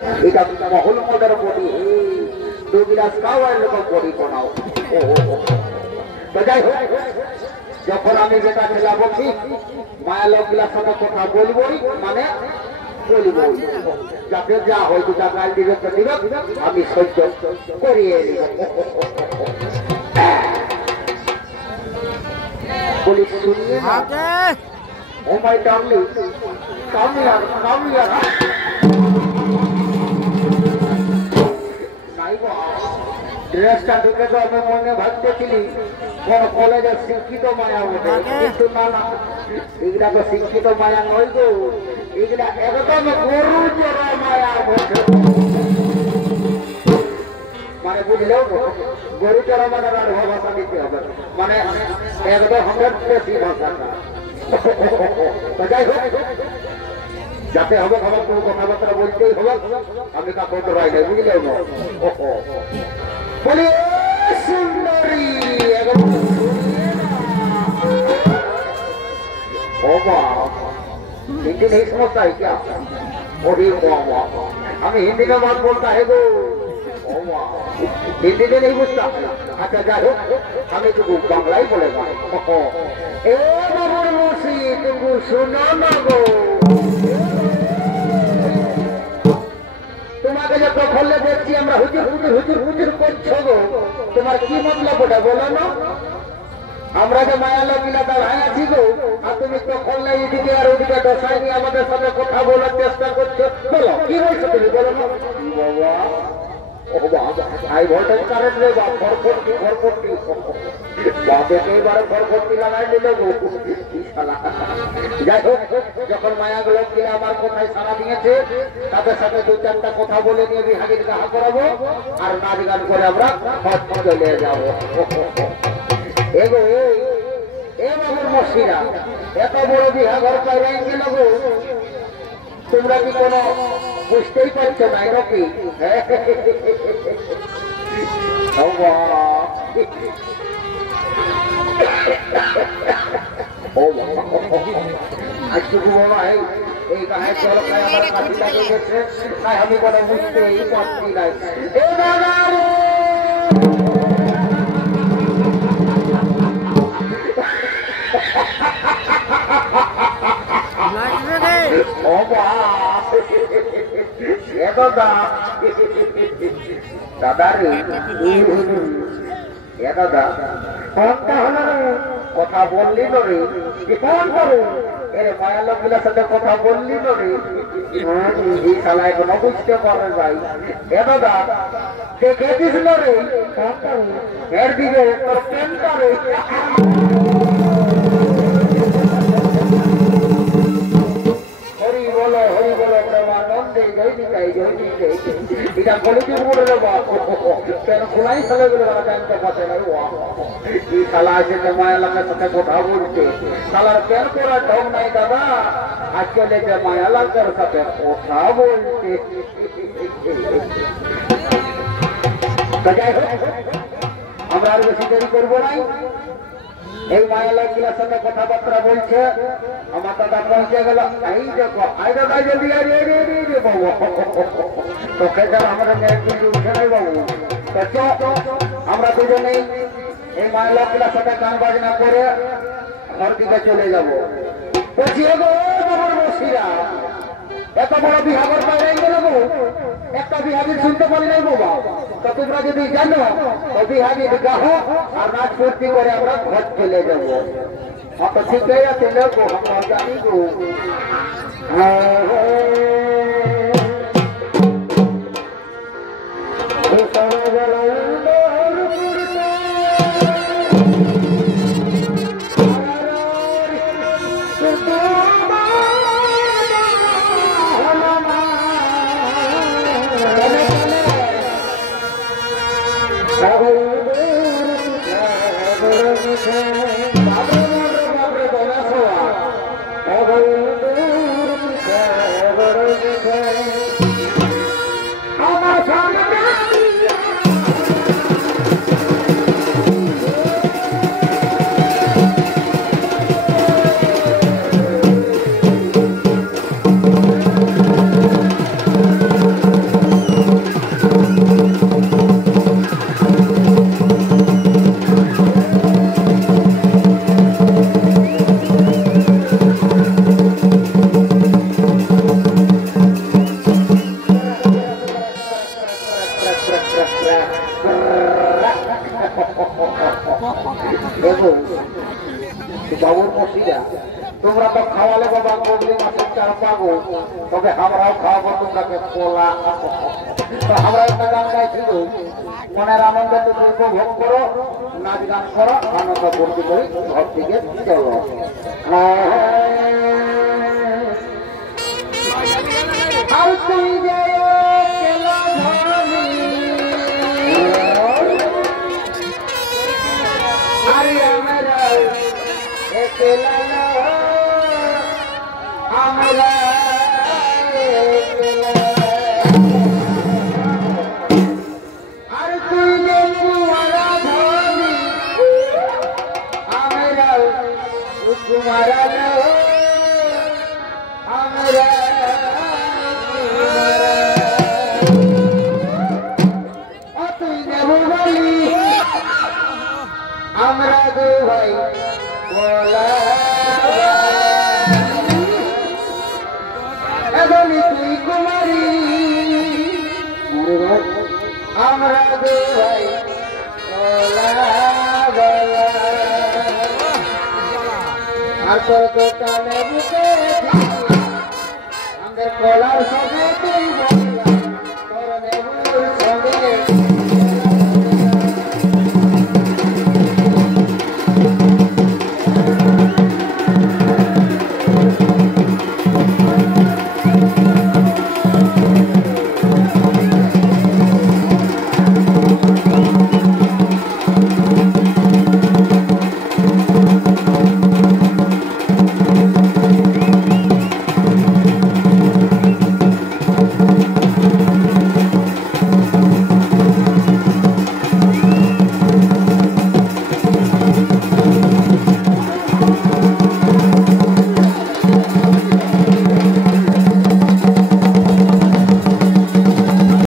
এটা মহল মদের বডি দু গিলাস খাও আর এরকম বডি বানাও। তো যাই হোক, যখন আমি যেটা খেলাবো ঠিক মায়া লোক গিলার সাথে কথা বলবোই, মানে বলবো, যাতে যা হয় দুটা গাল দিবে তো দিবে, আমি সহ্য করিয়ে নিব। বলি শুনিয়ে oh my darling, come here, come here. ড্রেসটা ঢুকে তো আমি মনে ভাবতেছিলি কোন কলেজের শিক্ষিত মায়া বটে, কিন্তু না না, এগুলা তো শিক্ষিত মায়া নয় গো, এগুলা একদম গরু চড়া মায়া বটে। মানে বুঝলেও গরু চড়া মানে ভাষা দিতে হবে, মানে একদম 100% ভাষাটা। যাই হোক, যাতে হবে খবর কোনো কথাবার্তা বলতেই হবে, আমি কাপড় তো রাই নাই, বুঝলেও না। বলি সুন্দরী हिंदी नहीं समझता है क्या? हमें हिंदी में बात बोलता है वो, हिंदी में नहीं बुझता। अच्छा जाओ, हमें तो बांग्ला ही बोलेगा। ए बाबूर मुसी तुमको सुनो ना गो, তোমাকে যত খোলে দেখছি আমরা হুজুর হুজুর হুজুর হুজুর করছো গো, তোমার কি মতলব ওটা বলো না? আমরা যে মায়া লগিলা দাঁড়ায় আছি গো, আর তুমি তো খোললে এদিকে আর ওদিকে দশাই নিয়ে আমাদের সাথে কথা বলার চেষ্টা করছো, বলো কি বলছো তুমি বলো না? বাবা ও বাবা, হাই ভোল্টেজ কারেন্ট রে বাপ, ফরফরটি ফরফরটি বাপে এবারে ফরফরটি লাগাই দিল গো। যাই হোক, যখন মায়া লোক কিনা আমার কথায় সারা দিয়েছে, তাদের সাথে দু চারটা কথা বলে নিয়ে বিহাগির গাহা করাবো, আর নাচ গান করে আমরা চলে যাবো। এগো এ বাবুর মসিরা, এত বড় বিহা ঘর পাইরাই গেল গো, তোমরা কি কোনো বুঝতেই পারছো না নাকি? আজকে এই গায়ে চল খায় আমার কাছে লাগে গেছে, তাই আমি কোনো বুঝতেই পারছি না। এ দাদা দাদা রে, দাদা ফোনটা হলো রে, কথা বললি তো রে, ফোন করো এর মায়া লোকগুলোর সাথে কথা বললি তো রে, এই শালা এখনো বুঝতে পারে ভাই। এ দাদা দেখেছিস না রে, এর দিকে তোর পেনটা রে। হরি বলো প্রেমানন্দে জয় নিতাই জয় নিতাই, এটা কলেজে পড়ে দেবো কেন খোলাই সালে গেলে জানতে পারছে না। এই শালা আছে মায়া লাগার সাথে কথা বলছে, শালার কেন করার ঢং নাই দাদা, আজকে লেগে মায়া লাগার সাথে কথা বলছে। যাই হোক, আমরা আর বেশি দেরি করবো নাই, এই মায়া লোকগুলোর সাথে কথাবার্তা বলছে, আমার দাদা পৌঁছে গেল। এই দেখো আই দাদা জলদি রে বাবু, তোকে যেন আমরা মেয়ের কিন্তু উঠে নাই বাবু। তো আমরা দুজনেই এই মায়া লোকগুলোর সাথে গান বাজনা করে ঘর দিকে চলে যাবো। বলছি গো বাবার বসিরা, এত বড় বিহাগর বাইরে গেল গো, একটা বিহাগির শুনতে পারি নাই বাবা। তো তোমরা যদি জানো তো বিহাগির গাহ আর নাচ ফুর্তি করে আমরা ঘর চলে যাবো। তো ঠিকই আছে লোক, আমরা জানি গো। দেখো বাবুর মসিরা তোমরা তো খাওয়ালে বাবা বগলি মাছের চার পাবো, তবে আমরাও খাওয়াবো তোমরাকে কলা। তো আমরা একটা গান গাইছিল, মনের আনন্দ তুমি উপভোগ করো, নাচ গান করো, আনন্দ ভর্তি করে ঘর থেকে চলো। আর তুই আমরা আর তুই যে কুমারা ধনি আমরা কুমারা আমরা তুই নেব বলি আমরা দু ভাই বলা তুই কুমারী আমরা দু ভাই আর তোর দোকানে বুকে আমাদের কলার সঙ্গে তুই